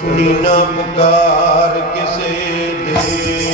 ਸੁਣੀ ਨਾ ਪੁਕਾਰ ਕਿਸੇ ਦੇ।